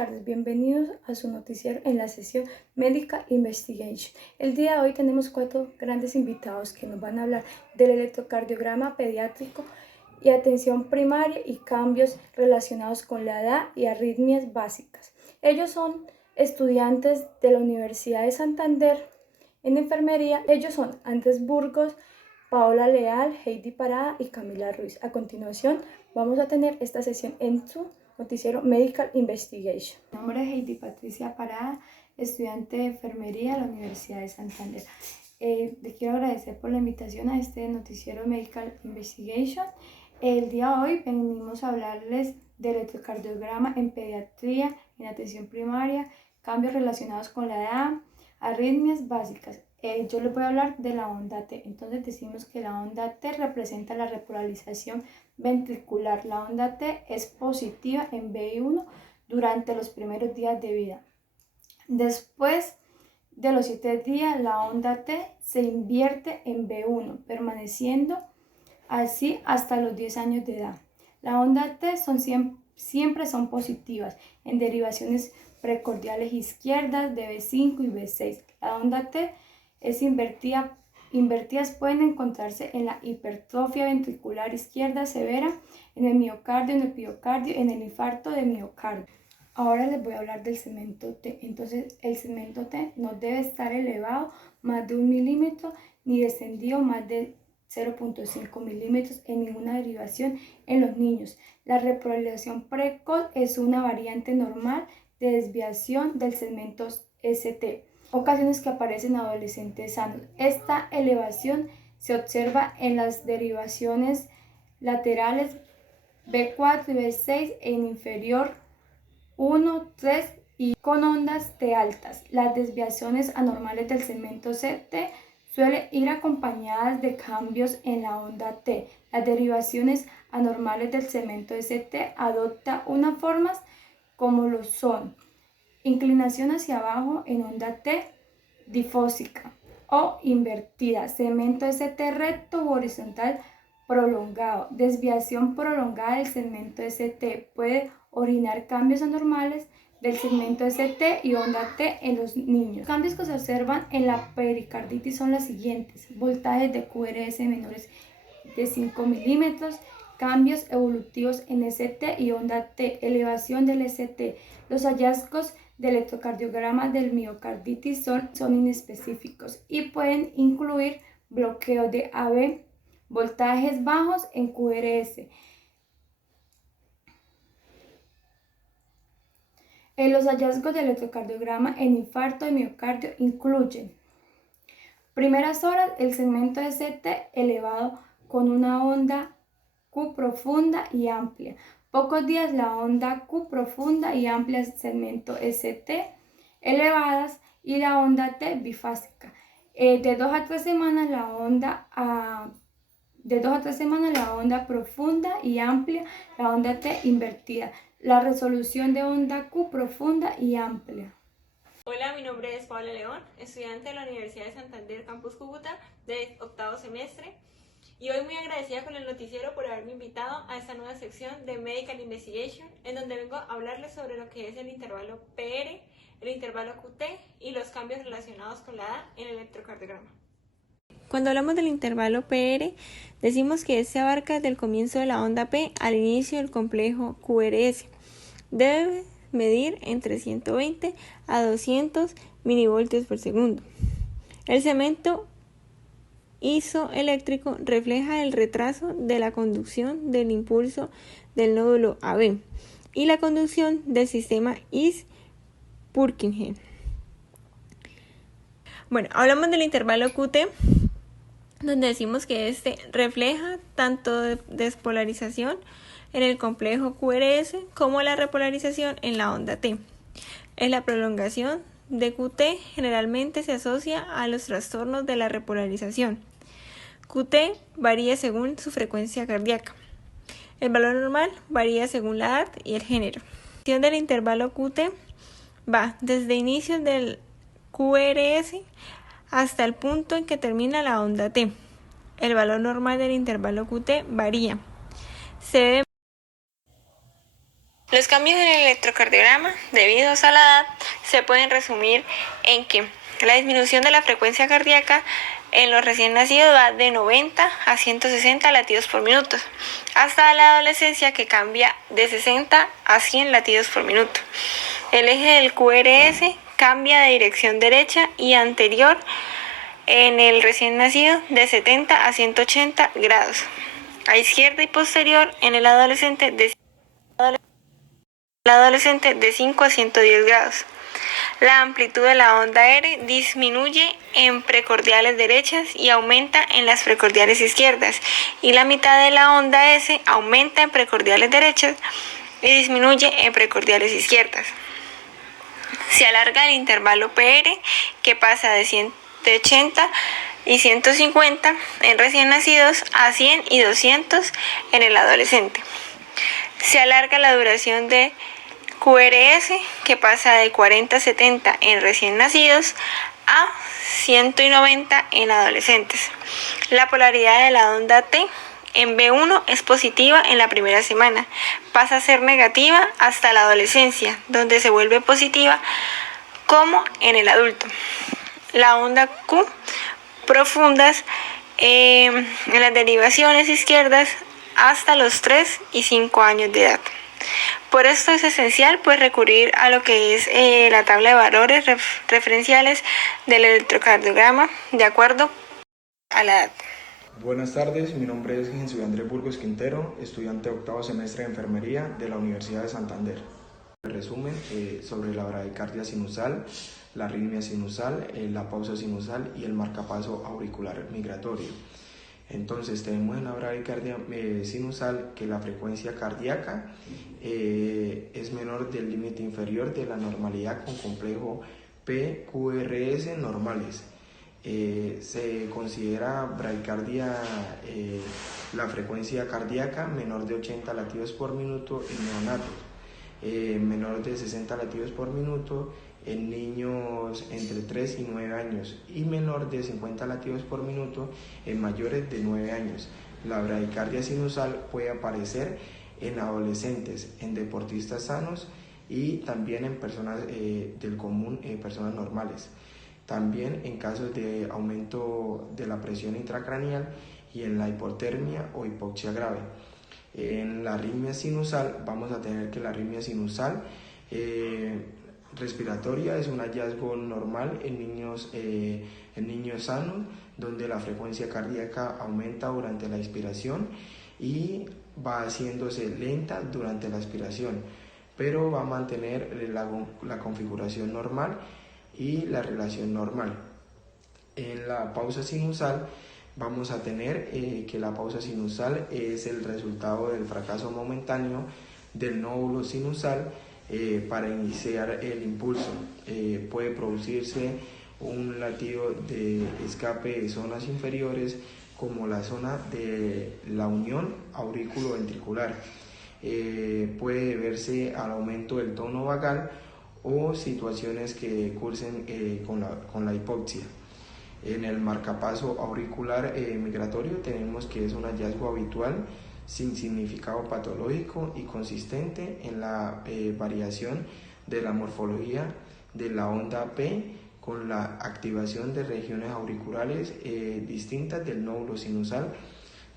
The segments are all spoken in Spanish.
tardes, bienvenidos a su noticiero en la sesión Medical Investigation. El día de hoy tenemos 4 grandes invitados que nos van a hablar del electrocardiograma pediátrico y atención primaria y cambios relacionados con la edad y arritmias básicas. Ellos son estudiantes de la Universidad de Santander en enfermería. Ellos son Andrés Burgos, Paola Leal, Heidi Parada y Camila Ruiz. A continuación vamos a tener esta sesión en su noticiero Medical Investigation. Mi nombre es Heidi Patricia Parada, estudiante de enfermería de la Universidad de Santander. Les quiero agradecer por la invitación a este noticiero Medical Investigation. El día de hoy venimos a hablarles del electrocardiograma en pediatría, en atención primaria, cambios relacionados con la edad, arritmias básicas. Yo les voy a hablar de la onda T. Entonces decimos que la onda T representa la repolarización ventricular. La onda T es positiva en BI1 durante los primeros días de vida. Después de los 7 días, la onda T se invierte en B1, permaneciendo así hasta los 10 años de edad. La onda T siempre son positivas en derivaciones precordiales izquierdas de B5 y B6. La onda T es invertidas pueden encontrarse en la hipertrofia ventricular izquierda severa, en el miocardio, en el epicardio, en el infarto de miocardio. Ahora les voy a hablar del segmento T. Entonces, el segmento T no debe estar elevado más de 1 milímetro ni descendido más de 0.5 milímetros en ninguna derivación en los niños. La repolarización precoz es una variante normal de desviación del segmento ST. Ocasiones que aparecen en adolescentes sanos. Esta elevación se observa en las derivaciones laterales B4 y B6 en inferior 1, 3 y con ondas T altas. Las desviaciones anormales del segmento CT suelen ir acompañadas de cambios en la onda T. Las derivaciones anormales del segmento ST adoptan unas formas como lo son inclinación hacia abajo en onda T difósica o invertida, segmento ST recto u horizontal prolongado, desviación prolongada del segmento ST, puede originar cambios anormales del segmento ST y onda T en los niños. Los cambios que se observan en la pericarditis son los siguientes: voltajes de QRS menores de 5 milímetros, cambios evolutivos en ST y onda T, elevación del ST. Los hallazgos del electrocardiograma del miocarditis son inespecíficos y pueden incluir bloqueo de AB, voltajes bajos en QRS. Los hallazgos del electrocardiograma en infarto de miocardio incluyen: primeras horas, el segmento ST elevado con una onda Q profunda y amplia. Pocos días, la onda Q profunda y amplia, segmento ST elevadas y la onda T bifásica. De 2 a 3 semanas la onda profunda y amplia, la onda T invertida. La resolución de onda Q profunda y amplia. Hola, mi nombre es Paola León, estudiante de la Universidad de Santander, Campus Cúcuta, de 8º semestre. Y hoy muy agradecida con el noticiero por haberme invitado a esta nueva sección de Medical Investigation, en donde vengo a hablarles sobre lo que es el intervalo PR, el intervalo QT y los cambios relacionados con la edad en el electrocardiograma. Cuando hablamos del intervalo PR, decimos que este abarca desde el comienzo de la onda P al inicio del complejo QRS. Debe medir entre 120 a 200 milivoltios por segundo. El segmento isoeléctrico refleja el retraso de la conducción del impulso del nódulo AB y la conducción del sistema Is-Purkinje. Bueno, hablamos del intervalo QT, donde decimos que este refleja tanto despolarización en el complejo QRS como la repolarización en la onda T. En la prolongación de QT generalmente se asocia a los trastornos de la repolarización. QT varía según su frecuencia cardíaca. El valor normal varía según la edad y el género. La duración del intervalo QT va desde inicios del QRS hasta el punto en que termina la onda T. El valor normal del intervalo QT varía. Se debe Los cambios en el electrocardiograma debidos a la edad se pueden resumir en que la disminución de la frecuencia cardíaca en los recién nacidos va de 90 a 160 latidos por minuto, hasta la adolescencia que cambia de 60 a 100 latidos por minuto. El eje del QRS cambia de dirección derecha y anterior en el recién nacido de 70 a 180 grados, a izquierda y posterior en el adolescente de 5 a 110 grados. La amplitud de la onda R disminuye en precordiales derechas y aumenta en las precordiales izquierdas, y la mitad de la onda S aumenta en precordiales derechas y disminuye en precordiales izquierdas. Se alarga el intervalo PR, que pasa de 180 y 150 en recién nacidos a 100 y 200 en el adolescente. Se alarga la duración de QRS, que pasa de 40 a 70 en recién nacidos a 190 en adolescentes. La polaridad de la onda T en B1 es positiva en la primera semana, pasa a ser negativa hasta la adolescencia, donde se vuelve positiva como en el adulto. La onda Q profundas en las derivaciones izquierdas hasta los 3 y 5 años de edad. Por esto es esencial recurrir a lo que es la tabla de valores referenciales del electrocardiograma de acuerdo a la edad. Buenas tardes, mi nombre es Jesús Andrés Burgos Quintero, estudiante de octavo semestre de enfermería de la Universidad de Santander. Resumen sobre la bradicardia sinusal, la arritmia sinusal, la pausa sinusal y el marcapaso auricular migratorio. Entonces tenemos en la bradicardia sinusal que la frecuencia cardíaca es menor del límite inferior de la normalidad con complejo PQRS normales. Se considera bradicardia la frecuencia cardíaca menor de 80 latidos por minuto en neonatos, menor de 60 latidos por minuto en niños entre 3 y 9 años y menor de 50 latidos por minuto en mayores de 9 años. La bradicardia sinusal puede aparecer en adolescentes, en deportistas sanos y también en personas del común, personas normales. También en casos de aumento de la presión intracraneal y en la hipotermia o hipoxia grave. En la arritmia sinusal vamos a tener que la arritmia sinusal respiratoria es un hallazgo normal en niños sanos, donde la frecuencia cardíaca aumenta durante la inspiración y va haciéndose lenta durante la expiración, pero va a mantener la configuración normal y la relación normal. En la pausa sinusal vamos a tener que la pausa sinusal es el resultado del fracaso momentáneo del nódulo sinusal para iniciar el impulso. Puede producirse un latido de escape de zonas inferiores como la zona de la unión aurículo-ventricular. Puede deberse al aumento del tono vagal o situaciones que cursen con la hipoxia. En el marcapaso auricular migratorio tenemos que es un hallazgo habitual sin significado patológico y consistente en la variación de la morfología de la onda P con la activación de regiones auriculares distintas del nódulo sinusal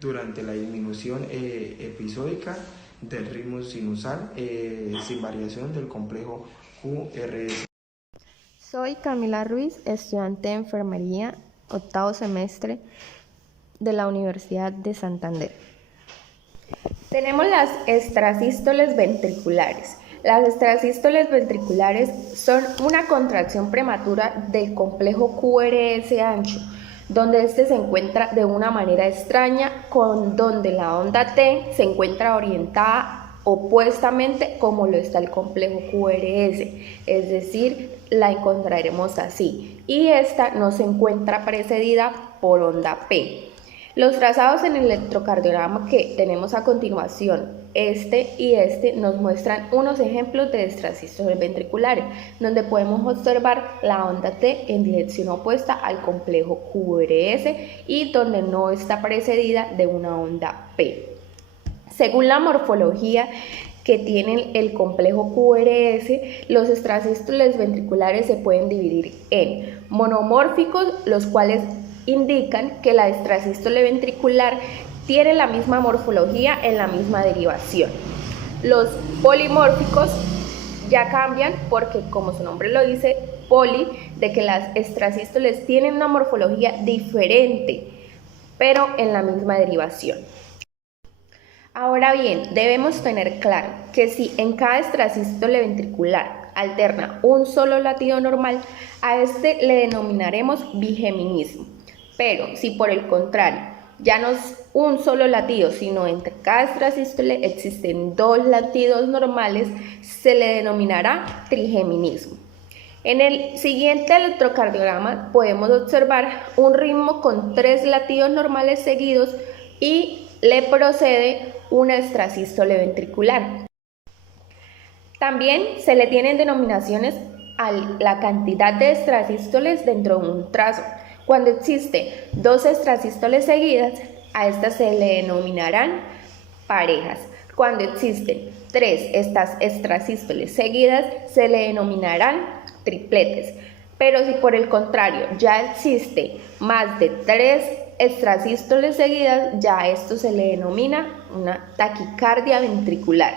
durante la disminución episódica del ritmo sinusal sin variación del complejo QRS. Soy Camila Ruiz, estudiante de enfermería, octavo semestre de la Universidad de Santander. Tenemos las extrasístoles ventriculares. Las extrasístoles ventriculares son una contracción prematura del complejo QRS ancho, donde este se encuentra de una manera extraña, con donde la onda T se encuentra orientada opuestamente como lo está el complejo QRS, es decir, la encontraremos así, y esta no se encuentra precedida por onda P. Los trazados en el electrocardiograma que tenemos a continuación, este y este, nos muestran unos ejemplos de extrasístoles ventriculares, donde podemos observar la onda T en dirección opuesta al complejo QRS y donde no está precedida de una onda P. Según la morfología que tienen el complejo QRS, los extrasístoles ventriculares se pueden dividir en monomórficos, los cuales indican que la extrasístole ventricular tiene la misma morfología en la misma derivación. Los polimórficos ya cambian porque, como su nombre lo dice, poli, de que las extrasístoles tienen una morfología diferente, pero en la misma derivación. Ahora bien, debemos tener claro que si en cada extrasístole ventricular alterna un solo latido normal, a este le denominaremos bigeminismo. Pero si por el contrario ya no es un solo latido, sino entre cada extrasístole existen dos latidos normales, se le denominará trigeminismo. En el siguiente electrocardiograma podemos observar un ritmo con 3 latidos normales seguidos y le procede una extrasístole ventricular. También se le tienen denominaciones a la cantidad de extrasístoles dentro de un trazo. Cuando existen 2 extrasístoles seguidas, a estas se le denominarán parejas. Cuando existen 3 extrasístoles seguidas, se le denominarán tripletes. Pero si por el contrario ya existe más de 3 extrasístoles seguidas, ya esto se le denomina una taquicardia ventricular.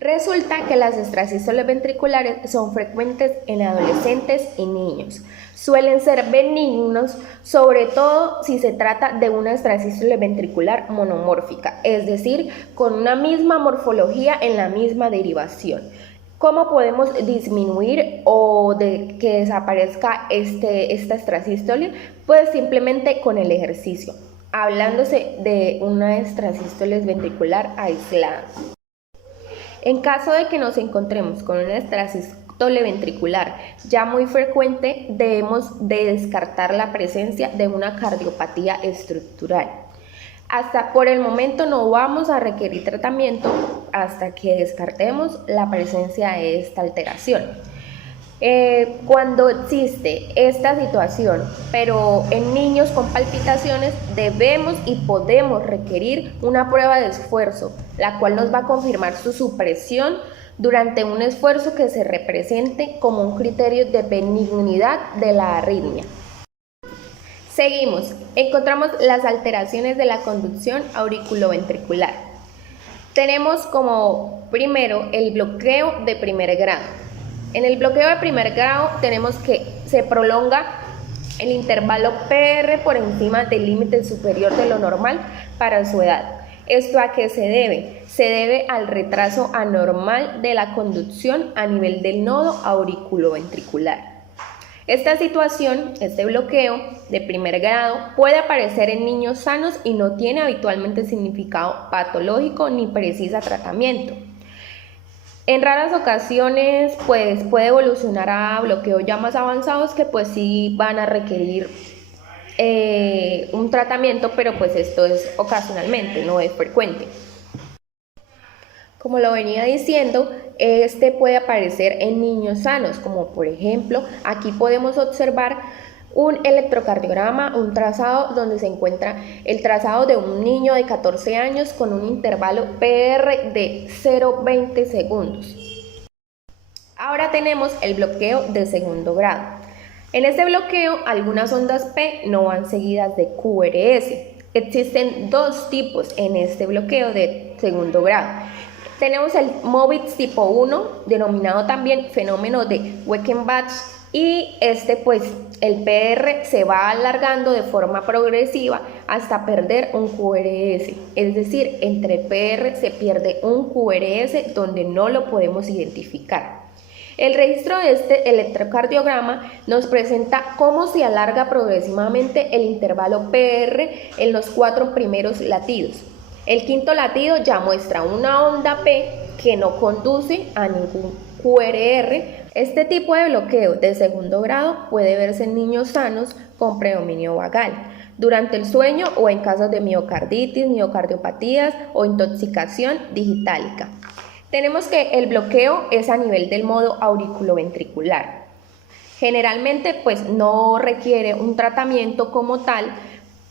Resulta que las extrasístoles ventriculares son frecuentes en adolescentes y niños. Suelen ser benignos, sobre todo si se trata de una extrasístole ventricular monomórfica, es decir, con una misma morfología en la misma derivación. ¿Cómo podemos disminuir o que desaparezca esta extrasístole? Pues simplemente con el ejercicio, hablándose de una extrasístole ventricular aislada. En caso de que nos encontremos con una extrasístole ventricular ya muy frecuente, debemos de descartar la presencia de una cardiopatía estructural. Hasta por el momento no vamos a requerir tratamiento hasta que descartemos la presencia de esta alteración. Cuando existe esta situación, pero en niños con palpitaciones, debemos y podemos requerir una prueba de esfuerzo, la cual nos va a confirmar su supresión durante un esfuerzo que se represente como un criterio de benignidad de la arritmia. Seguimos, encontramos las alteraciones de la conducción auriculoventricular. Tenemos como primero el bloqueo de primer grado. En el bloqueo de primer grado tenemos que se prolonga el intervalo PR por encima del límite superior de lo normal para su edad. ¿Esto a qué se debe? Se debe al retraso anormal de la conducción a nivel del nodo auriculoventricular. Esta situación, este bloqueo de primer grado, puede aparecer en niños sanos y no tiene habitualmente significado patológico ni precisa tratamiento. En raras ocasiones pues puede evolucionar a bloqueos ya más avanzados que pues sí van a requerir un tratamiento, pero pues esto es ocasionalmente, no es frecuente. Como lo venía diciendo, este puede aparecer en niños sanos, como por ejemplo, aquí podemos observar un electrocardiograma, un trazado donde se encuentra el trazado de un niño de 14 años con un intervalo PR de 0,20 segundos. Ahora tenemos el bloqueo de segundo grado. En este bloqueo, algunas ondas P no van seguidas de QRS. Existen 2 tipos en este bloqueo de segundo grado. Tenemos el MOVITS tipo 1, denominado también fenómeno de Weckenbach, y pues el PR se va alargando de forma progresiva hasta perder un QRS, es decir, entre el PR se pierde un QRS donde no lo podemos identificar. El registro de este electrocardiograma nos presenta cómo se alarga progresivamente el intervalo PR en los 4 primeros latidos. El quinto latido ya muestra una onda P que no conduce a ningún QRR. Este tipo de bloqueo de segundo grado puede verse en niños sanos con predominio vagal, durante el sueño o en casos de miocarditis, miocardiopatías o intoxicación digitálica. Tenemos que el bloqueo es a nivel del modo auriculoventricular. Generalmente pues no requiere un tratamiento como tal,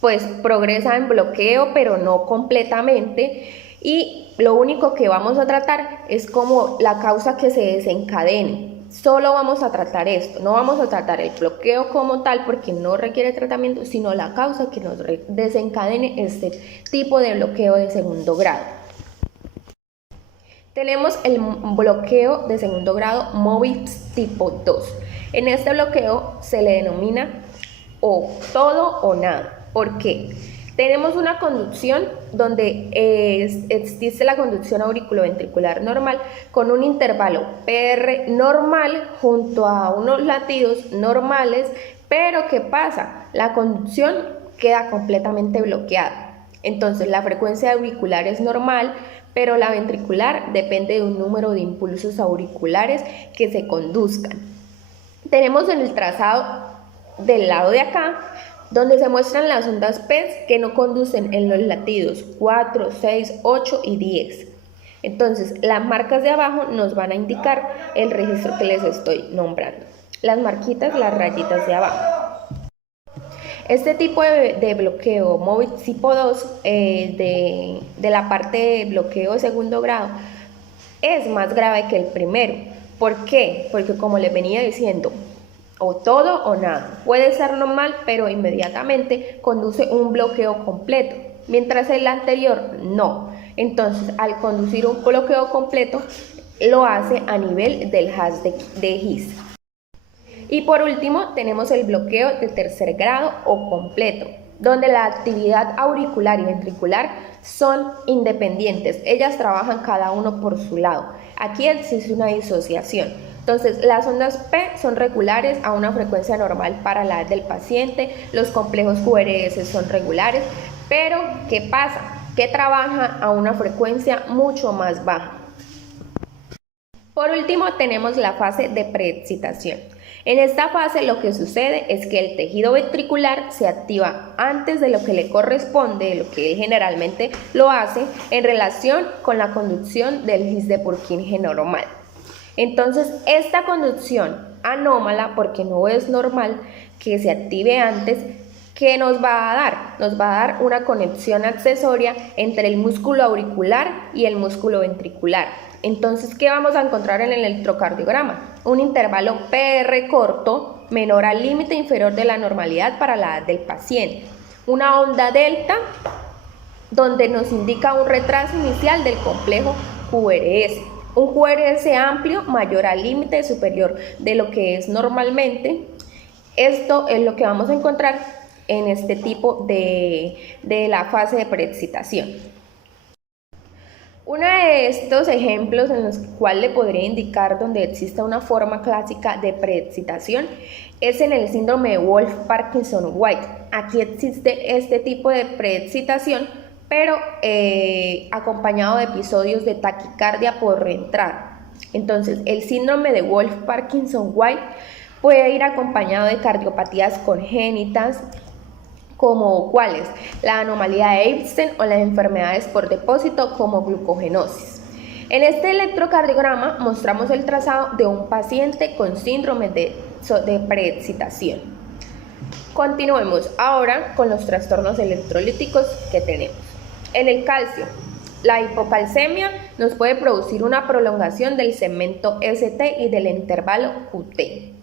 pues progresa en bloqueo pero no completamente, y lo único que vamos a tratar es como la causa que se desencadene. Solo vamos a tratar esto, no vamos a tratar el bloqueo como tal porque no requiere tratamiento, sino la causa que nos desencadene este tipo de bloqueo de segundo grado. Tenemos el bloqueo de segundo grado MOVIPS tipo 2. En este bloqueo se le denomina o todo o nada. ¿Por qué? Tenemos una conducción donde existe la conducción auriculoventricular normal con un intervalo PR normal junto a unos latidos normales, pero ¿qué pasa? La conducción queda completamente bloqueada. Entonces la frecuencia auricular es normal, pero la ventricular depende de un número de impulsos auriculares que se conduzcan. Tenemos en el trazado del lado de acá donde se muestran las ondas PES que no conducen en los latidos 4, 6, 8 y 10. Entonces, las marcas de abajo nos van a indicar el registro que les estoy nombrando. Las marquitas, las rayitas de abajo. Este tipo de bloqueo MOVIPS tipo 2 de la parte de bloqueo de segundo grado es más grave que el primero. ¿Por qué? Porque como les venía diciendo, o todo o nada. Puede ser normal, pero inmediatamente conduce un bloqueo completo, mientras el anterior no. Entonces, al conducir un bloqueo completo, lo hace a nivel del haz de His. Y por último, tenemos el bloqueo de tercer grado o completo, donde la actividad auricular y ventricular son independientes. Ellas trabajan cada uno por su lado. Aquí existe una disociación. Entonces, las ondas P son regulares a una frecuencia normal para la edad del paciente, los complejos QRS son regulares, pero ¿qué pasa? Que trabaja a una frecuencia mucho más baja. Por último, tenemos la fase de preexcitación. En esta fase lo que sucede es que el tejido ventricular se activa antes de lo que le corresponde, de lo que él generalmente lo hace, en relación con la conducción del His de Purkinje normal. Entonces, esta conducción anómala, porque no es normal que se active antes, ¿qué nos va a dar? Nos va a dar una conexión accesoria entre el músculo auricular y el músculo ventricular. Entonces, ¿qué vamos a encontrar en el electrocardiograma? Un intervalo PR corto, menor al límite inferior de la normalidad para la edad del paciente. Una onda delta, donde nos indica un retraso inicial del complejo QRS. Un QRS amplio, mayor al límite superior de lo que es normalmente. Esto es lo que vamos a encontrar en este tipo de la fase de preexcitación. Uno de estos ejemplos en los cuales le podría indicar donde existe una forma clásica de preexcitación es en el síndrome de Wolff-Parkinson-White. Aquí existe este tipo de preexcitación, pero acompañado de episodios de taquicardia por reentrada. Entonces, el síndrome de Wolff-Parkinson-White puede ir acompañado de cardiopatías congénitas, como cuáles, la anomalía de Ebsen o las enfermedades por depósito como glucogenosis. En este electrocardiograma mostramos el trazado de un paciente con síndrome de preexcitación. Continuemos ahora con los trastornos electrolíticos que tenemos. En el calcio, la hipocalcemia nos puede producir una prolongación del segmento ST y del intervalo QT.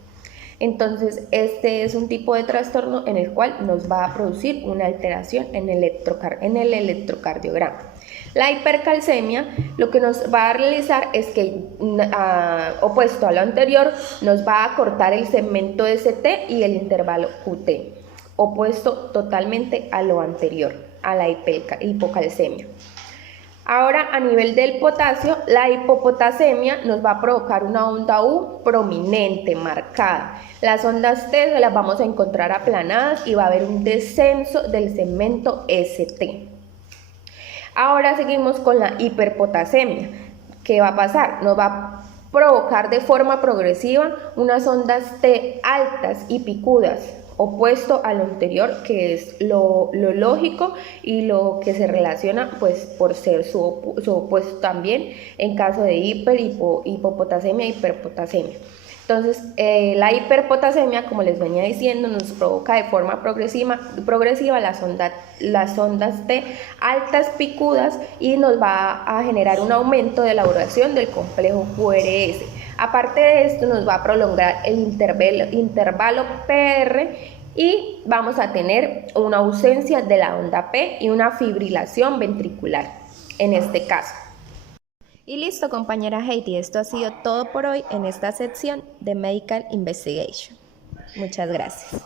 Entonces, este es un tipo de trastorno en el cual nos va a producir una alteración en el electrocardiograma. La hipercalcemia lo que nos va a realizar es que, opuesto a lo anterior, nos va a cortar el segmento ST y el intervalo QT, opuesto totalmente a lo anterior, a la hipocalcemia. Ahora, a nivel del potasio, la hipopotasemia nos va a provocar una onda U prominente, marcada. Las ondas T se las vamos a encontrar aplanadas y va a haber un descenso del segmento ST. Ahora seguimos con la hiperpotasemia. ¿Qué va a pasar? Nos va a provocar de forma progresiva unas ondas T altas y picudas, opuesto a lo anterior, que es lo lógico y lo que se relaciona pues por ser su opuesto también en caso de hipopotasemia e hiperpotasemia. Entonces, la hiperpotasemia, como les venía diciendo, nos provoca de forma progresiva las ondas T altas picudas y nos va a generar un aumento de elaboración del complejo QRS. Aparte de esto, nos va a prolongar el intervalo PR y vamos a tener una ausencia de la onda P y una fibrilación ventricular en este caso. Y listo, compañera Heidi, esto ha sido todo por hoy en esta sección de Medical Investigation. Muchas gracias.